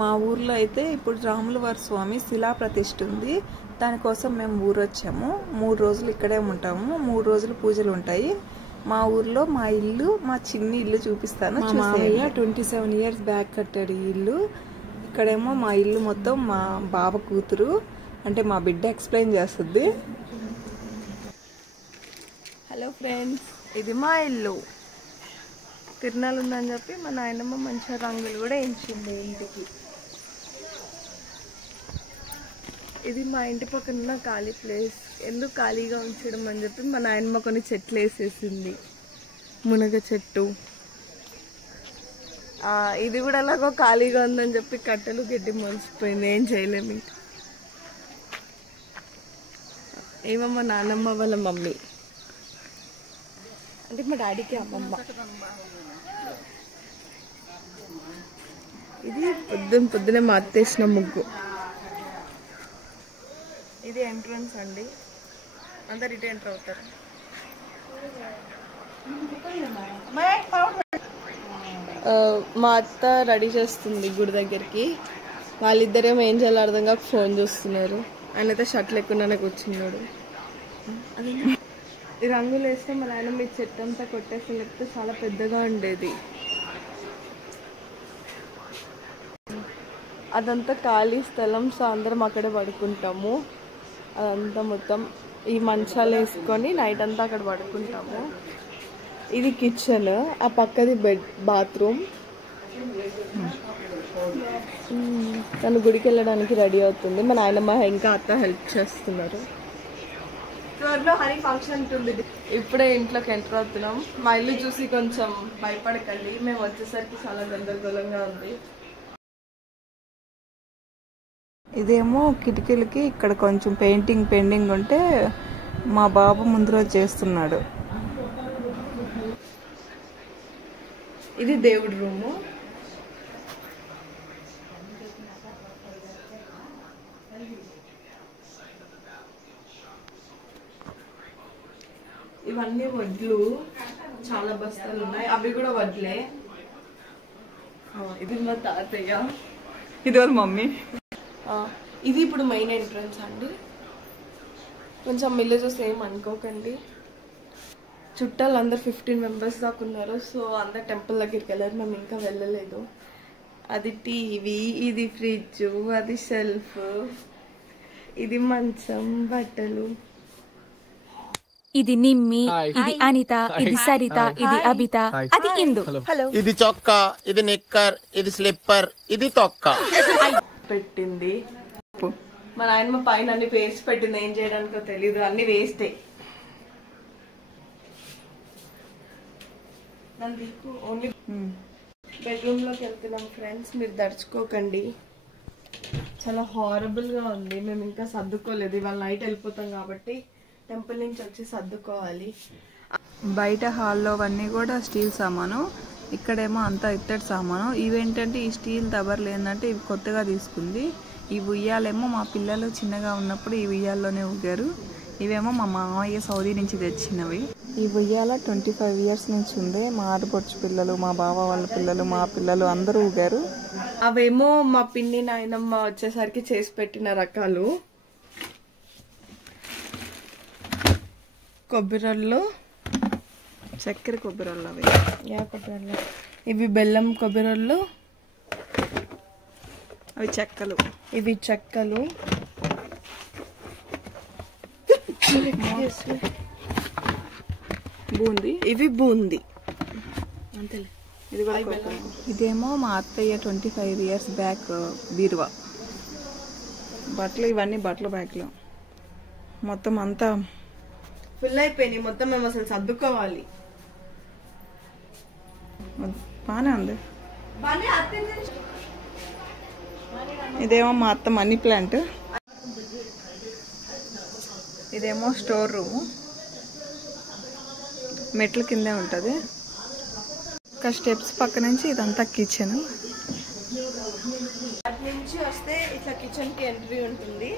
మా ఊర్లో అయితే ఇప్పుడు రాములవారి స్వామి శిలా ప్రతిష్ఠ ఉంది. దానికోసం మేము ఊరు వచ్చాము. 3 రోజులు ఇక్కడే ఉంటాము. 3 రోజులు పూజలు ఉంటాయి. మా ఊర్లో మా ఇల్లు, మా చిన్ని ఇల్లు చూపిస్తాను. మా మామయ్య 27 ఇయర్స్ బ్యాక్ కట్టాడు ఈ ఇల్లు. ఇక్కడేమో మా ఇల్లు మొత్తం మా బావ కూతురు అంటే మా బిడ్డ ఎక్స్ప్లెయిన్ చేస్తుంది. హలో ఫ్రెండ్స్, ఇది మా ఇల్లు. తిరునాళ్ళు ఉందని చెప్పి మా నాయనమ్మ మంచిగా రంగులు కూడా వేయించింది ఇంటికి. ఇది మా ఇంటి పక్కన ఉన్న ఖాళీ ప్లేస్. ఎందుకు ఖాళీగా ఉంచడం అని చెప్పి మా నాయనమ్మ కొన్ని చెట్లు వేసేసింది. మునగ చెట్టు, ఇది కూడా అలాగో ఖాళీగా ఉందని చెప్పి కట్టెలు గడ్డి మొలిసిపోయింది. ఏం చేయలేము ఇంకా. ఏమో మా నాన్నమ్మ వాళ్ళ మమ్మీ అంటే మా డాడీకి అమ్మమ్మ. ఇది పొద్దునే మా అత్తేసిన ముగ్గు. ఇది ఎంట్రన్స్ అండి. అందరు ఇటు ఎంటర్ అవుతారు. మా అత్త రెడీ చేస్తుంది గుడి దగ్గరికి. వాళ్ళిద్దరేమో ఏం చేయాలో అర్థం కాక ఫోన్ చూస్తున్నారు. ఆయన అయితే షర్ట్ లేకుండానే కూర్చున్నాడు. ఈ రంగులు వేస్తే మా నాయన మీ చెట్టు అంతా కొట్టేసి లేకపోతే చాలా పెద్దగా ఉండేది. అదంతా ఖాళీ స్థలం. సో అందరం అక్కడే పడుకుంటాము. అదంతా మొత్తం ఈ మంచాలు వేసుకొని నైట్ అంతా అక్కడ పడుకుంటాము. ఇది కిచెన్, ఆ పక్కది బాత్రూమ్. తను గుడికి వెళ్ళడానికి రెడీ అవుతుంది. మా నాయనమ్మ ఇంకా అత్త హెల్ప్ చేస్తున్నారు. త్వరలో హనీ ఫంక్షన్ ఉంటుంది. ఇప్పుడే ఇంట్లోకి ఎంటర్ అవుతున్నాం. మా ఇల్లు చూసి కొంచెం భయపడకండి. మేము వచ్చేసరికి చాలా గందరగోళంగా ఉంది. ఇదేమో కిటికీలకి ఇక్కడ కొంచెం పెయింటింగ్ పెండింగ్ ఉంటే మా బాబు ముందు రోజు చేస్తున్నాడు. ఇది దేవుడి రూము. ఇవన్నీ వడ్లు, చాలా బస్తాలు ఉన్నాయి. అవి కూడా వడ్లే. ఇది మా తాతయ్య, ఇది వాళ్ళ మమ్మీ. ఇది ఇప్పుడు మెయిన్ ఎంట్రన్స్ అండి. కొంచెం మిల్లు చూస్తే ఏం అనుకోకండి. చుట్టాలు అందరు 15 మెంబర్స్ దాకా ఉన్నారు. సో అందరు టెంపుల్ దగ్గరికి వెళ్ళారు. మేము ఇంకా వెళ్ళలేదు. అది టీవీ, ఇది ఫ్రిడ్జ్, అది షెల్ఫ్, ఇది మంచం, బట్టలు. ఇది నిమ్మి, ఇది అనిత, ఇది సరిత, ఇది అబిత, అది ఇందు. ఇది చొక్కా, ఇది నిక్కర్, ఇది స్లిప్పర్, ఇది తొక్క పెట్టింది. మా నాయనమ్మ పైన అన్ని వేస్ట్ పెట్టింది. ఏం చేయడానికో తెలీదు, అన్ని వేస్టే. ఓన్లీ బెడ్రూమ్ లోకి వెళ్తున్నాం ఫ్రెండ్స్. మీరు దర్చుకోకండి, చాలా హారబుల్ గా ఉంది. మేము ఇంకా సర్దుకోలేదు. ఇవాళ నైట్ వెళ్ళిపోతాం కాబట్టి టెంపుల్ నుంచి వచ్చి సర్దుకోవాలి. బయట హాల్లో అవన్నీ కూడా స్టీల్ సామాను, ఇక్కడేమో అంతా ఇత్తడి సామాను. ఇవేంటంటే ఈ స్టీల్ దబర్లు ఏంటంటే ఇవి కొత్తగా తీసుకుంది. ఈ ఉయ్యాలేమో మా పిల్లలు చిన్నగా ఉన్నప్పుడు ఈ ఉయ్యాల్లోనే ఊగారు. ఇవేమో మా మామయ్య సౌదీ నుంచి తెచ్చినవి. ఈ ఉయ్యాల 25 ఇయర్స్ నుంచి ఉంది. మా ఆడపడుచు పిల్లలు, మా బావ వాళ్ళ పిల్లలు, మా పిల్లలు అందరూ ఊగారు. అవేమో మా పిన్ని నాయనమ్మ వచ్చేసరికి చేసి పెట్టిన రకాలు. కొబ్బరిళ్ళు, చక్కెర కొబ్బరిళ్ళు, అవి కొబ్బరిళ్ళు. ఇవి బెల్లం కొబ్బరిళ్ళు, అవి చెక్కలు. ఇవి చెక్కలు. బూందీ, ఇవి బూందీ అంతేలే. ఇది కూడా ఇదేమో మా అత్తయ్య 25 ఇయర్స్ బ్యాక్ బీరువా. బట్టలు, ఇవన్నీ బట్టల బ్యాగ్లు. మొత్తం అంతా ఫుల్ అయిపోయినాయి. మొత్తం మేము అసలు సర్దుకోవాలి. బానే ఉంది. ఇదేమో మా అత్త మనీ ప్లాంట్. ఇదేమో స్టోర్ రూమ్. మెట్ల కిందే ఉంటుంది. ఒక స్టెప్స్ పక్క నుంచి ఇదంతా కిచెన్. అటు నుంచి వస్తే ఇట్లా కిచెన్ కి ఎంట్రీ ఉంటుంది.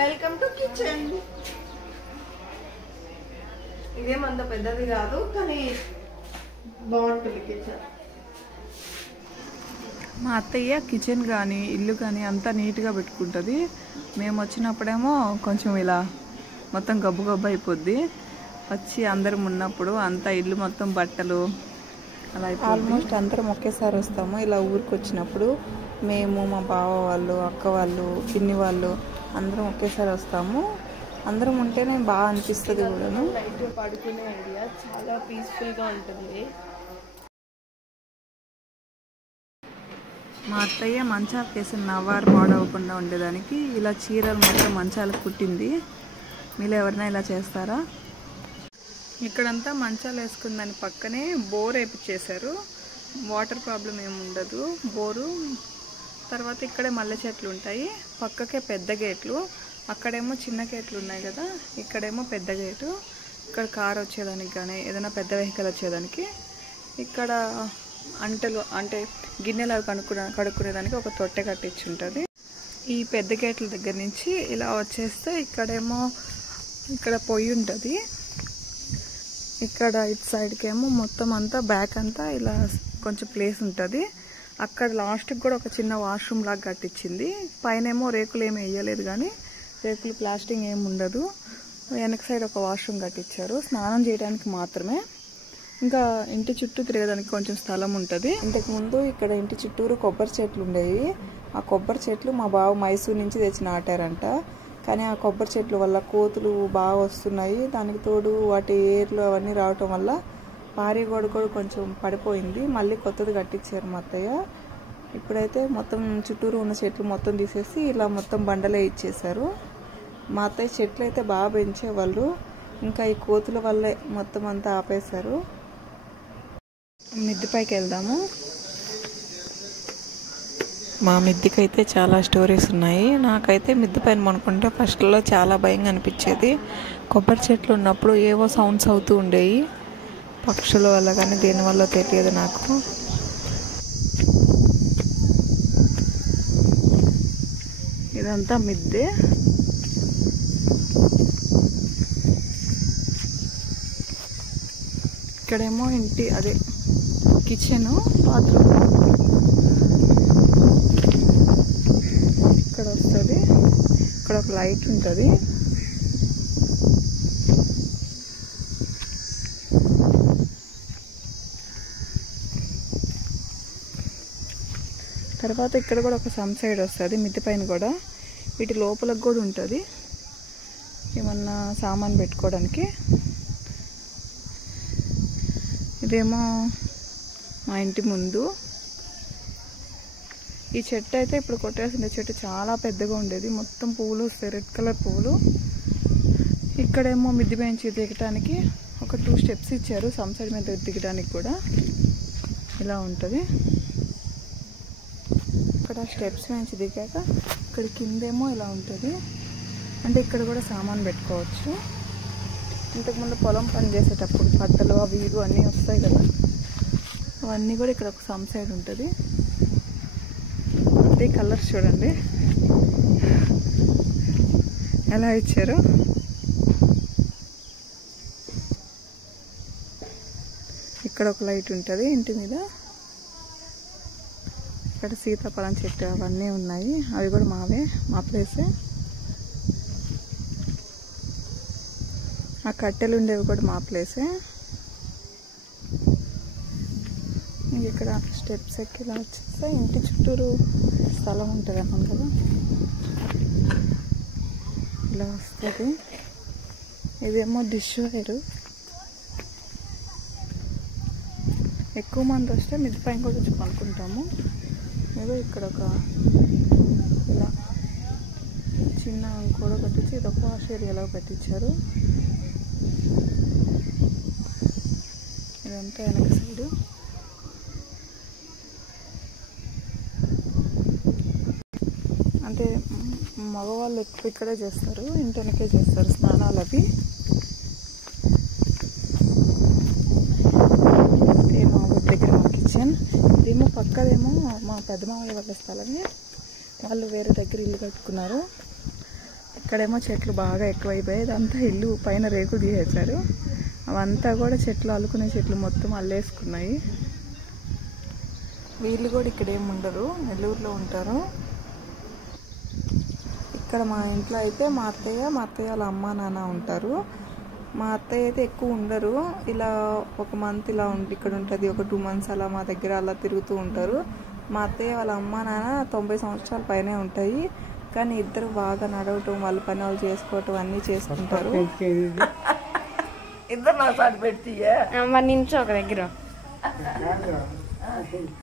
Welcome to kitchen. ఇదేమంత పెద్దది కాదు కానీ బాగుంటుంది కిచెన్. మా అత్తయ్య కిచెన్ కానీ ఇల్లు కానీ అంతా నీట్గా పెట్టుకుంటుంది. మేము వచ్చినప్పుడేమో కొంచెం ఇలా మొత్తం గబ్బు గబ్బు అయిపోద్ది. వచ్చి అందరం ఉన్నప్పుడు అంతా ఇల్లు మొత్తం బట్టలు అలా ఆల్మోస్ట్ అందరం ఒకేసారి వస్తాము. ఇలా ఊరికి వచ్చినప్పుడు మేము, మా బావ వాళ్ళు, అక్క వాళ్ళు, పిన్ని వాళ్ళు అందరం ఒకేసారి వస్తాము. అందరం ఉంటేనే బాగా అనిపిస్తుంది కూడాను. నైట్ పడుకునే ఐడియా చాలా పీస్ఫుల్గా ఉంటుంది. మా అత్తయ్య మంచాలు వేసిన నవారు పాడవకుండా ఉండేదానికి ఇలా చీరలు మొత్తం మంచాలకు కుట్టింది. మీరు ఎవరైనా ఇలా చేస్తారా? ఇక్కడంతా మంచాలు వేసుకున్న దాని పక్కనే బోర్ వేయించేశారు. వాటర్ ప్రాబ్లం ఏమి ఉండదు. బోరు తర్వాత ఇక్కడే మల్లె చెట్లు ఉంటాయి. పక్కకే పెద్ద గేట్లు, అక్కడేమో చిన్న గేట్లు ఉన్నాయి కదా, ఇక్కడేమో పెద్ద గేటు. ఇక్కడ కార్ వచ్చేదానికి కానీ ఏదైనా పెద్ద వెహికల్ వచ్చేదానికి. ఇక్కడ అంటలు అంటే గిన్నెలు అవి కడుక్కునేదానికి ఒక తొట్టె కట్టించి ఉంటుంది. ఈ పెద్ద గేట్ల దగ్గర నుంచి ఇలా వచ్చేస్తే ఇక్కడేమో ఇక్కడ పొయ్యి ఉంటుంది. ఇక్కడ ఇటు సైడ్కి ఏమో మొత్తం అంతా బ్యాక్ అంతా ఇలా కొంచెం ప్లేస్ ఉంటుంది. అక్కడ లాస్ట్కి కూడా ఒక చిన్న వాష్రూమ్ లాగా కట్టించింది. పైన ఏమో రేకులు ఏమి వేయలేదు కానీ రేకులు ప్లాస్టింగ్ ఏమి ఉండదు. వెనక సైడ్ ఒక వాష్రూమ్ కట్టించారు స్నానం చేయడానికి మాత్రమే. ఇంకా ఇంటి చుట్టూ తిరగడానికి కొంచెం స్థలం ఉంటుంది. ఇంతకుముందు ఇక్కడ ఇంటి చుట్టూరు కొబ్బరి చెట్లు ఉండేవి. ఆ కొబ్బరి చెట్లు మా బావ మైసూర్ నుంచి తెచ్చి నాటారంట. కానీ ఆ కొబ్బరి చెట్ల వల్ల కోతులు బాగా వస్తున్నాయి. దానికి తోడు వాటి ఏర్లు అవన్నీ రావటం వల్ల పారి గోడ కూడా కొంచెం పడిపోయింది. మళ్ళీ కొత్తది కట్టించారు మా అత్తయ్య. ఇప్పుడైతే మొత్తం చుట్టూరు ఉన్న చెట్లు మొత్తం తీసేసి ఇలా మొత్తం బండలే ఇచ్చేసారు. మా అత్తయ్య చెట్లు అయితే బాగా పెంచేవాళ్ళు. ఇంకా ఈ కోతుల వల్లే మొత్తం అంతా ఆపేశారు. మిద్దెపైకి వెళ్దాము. మా మిద్దెకైతే చాలా స్టోరీస్ ఉన్నాయి. నాకైతే మిద్దె పైన పనుకుంటే ఫస్ట్లో చాలా భయంగా అనిపించేది. కొబ్బరి చెట్లు ఉన్నప్పుడు ఏవో సౌండ్స్ అవుతూ ఉండేవి, పక్షుల వల్ల కానీ దేనివల్ల తెలియదు నాకు. ఇదంతా మిద్దె. ఇక్కడేమో ఇంటి అదే కిచెన్, బాత్రూమ్ ఇక్కడ వస్తుంది. ఇక్కడ ఒక లైట్ ఉంటుంది. తర్వాత ఇక్కడ కూడా ఒక సమ్ సైడ్ వస్తుంది మిద్దె పైన కూడా. వీటి లోపలకు కూడా ఉంటుంది ఏమన్నా సామాన్ పెట్టుకోవడానికి. ఇదేమో మా ఇంటి ముందు. ఈ చెట్టు అయితే ఇప్పుడు కొట్టేసిన చెట్టు చాలా పెద్దగా ఉండేది. మొత్తం పువ్వులు వస్తాయి, రెడ్ కలర్ పువ్వులు. ఇక్కడేమో మిద్దె బెంచ్ దిగటానికి ఒక 2 స్టెప్స్ ఇచ్చారు. సమ్ సైడ్ మీద దిగడానికి కూడా ఇలా ఉంటుంది. ఇక్కడ స్టెప్స్ నుంచి దిగాక ఇక్కడ కిందేమో ఇలా ఉంటుంది. అంటే ఇక్కడ కూడా సామాన్ పెట్టుకోవచ్చు. ఇంతకుముందు పొలం పని చేసేటప్పుడు బట్టలు అవి ఇవి అన్నీ వస్తాయి కదా, అవన్నీ కూడా ఇక్కడ ఒక సమ్ సైడ్ ఉంటుంది. అదే కలర్స్ చూడండి ఎలా ఇచ్చారు. ఇక్కడ ఒక లైట్ ఉంటుంది ఇంటి మీద. ఇక్కడ సీతాఫలం చెట్టు అవన్నీ ఉన్నాయి. అవి కూడా మావే, మా ప్లేసే. ఆ కట్టెలు ఉండేవి కూడా మా ప్లేసే. ఇక్కడ స్టెప్స్ ఎక్కి ఇలా వచ్చేస్తే ఇంటి చుట్టూరు స్థలం ఉంటుంది అన్నాం కదా, ఇలా వస్తుంది. ఇదేమో డిష్ వైరు. ఎక్కువ మంది వస్తే మిద్దె పైన కూడా వచ్చి పనుకుంటాము. ఏదో ఇక్కడ ఒక ఇలా చిన్న కూడా కట్టించి ఇది ఒక వాష్ ఏరియాలో పెట్టించారు. ఇదంతా వెనక సైడు. అంటే మగవాళ్ళు ఎక్కువ ఇక్కడే చేస్తారు, ఇంటి వెనకే చేస్తారు స్నానాలు అవి. పక్కదేమో మా పెద్ద మామయ్య వాళ్ళ స్థలమే, వాళ్ళు వేరే దగ్గర ఇల్లు కట్టుకున్నారు. ఇక్కడేమో చెట్లు బాగా ఎక్కువైపోయాయి. ఇదంతా ఇల్లు పైన రేకులు తీసేశారు. అవంతా కూడా చెట్లు, అల్లుకునే చెట్లు మొత్తం అల్లేసుకున్నాయి. వీళ్ళు కూడా ఇక్కడ ఏమి ఉండరు, నెల్లూరులో ఉంటారు. ఇక్కడ మా ఇంట్లో అయితే మా అత్తయ్య వాళ్ళ అమ్మ నాన్న ఉంటారు. మా అత్తయ్య అయితే ఎక్కువ ఉండరు, ఇలా ఒక మంత్ ఇలా ఇక్కడ ఉంటుంది, ఒక 2 months అలా మా దగ్గర అలా తిరుగుతూ ఉంటారు. మా అత్తయ్య వాళ్ళ అమ్మ నాన్న 90 సంవత్సరాల పైనే ఉంటాయి. కానీ ఇద్దరు బాగా నడవటం, వాళ్ళ పని వాళ్ళు చేసుకోవటం అన్నీ చేసుకుంటారు. ఇద్దరు నా సాటి పెడితే నించో ఒక దగ్గర.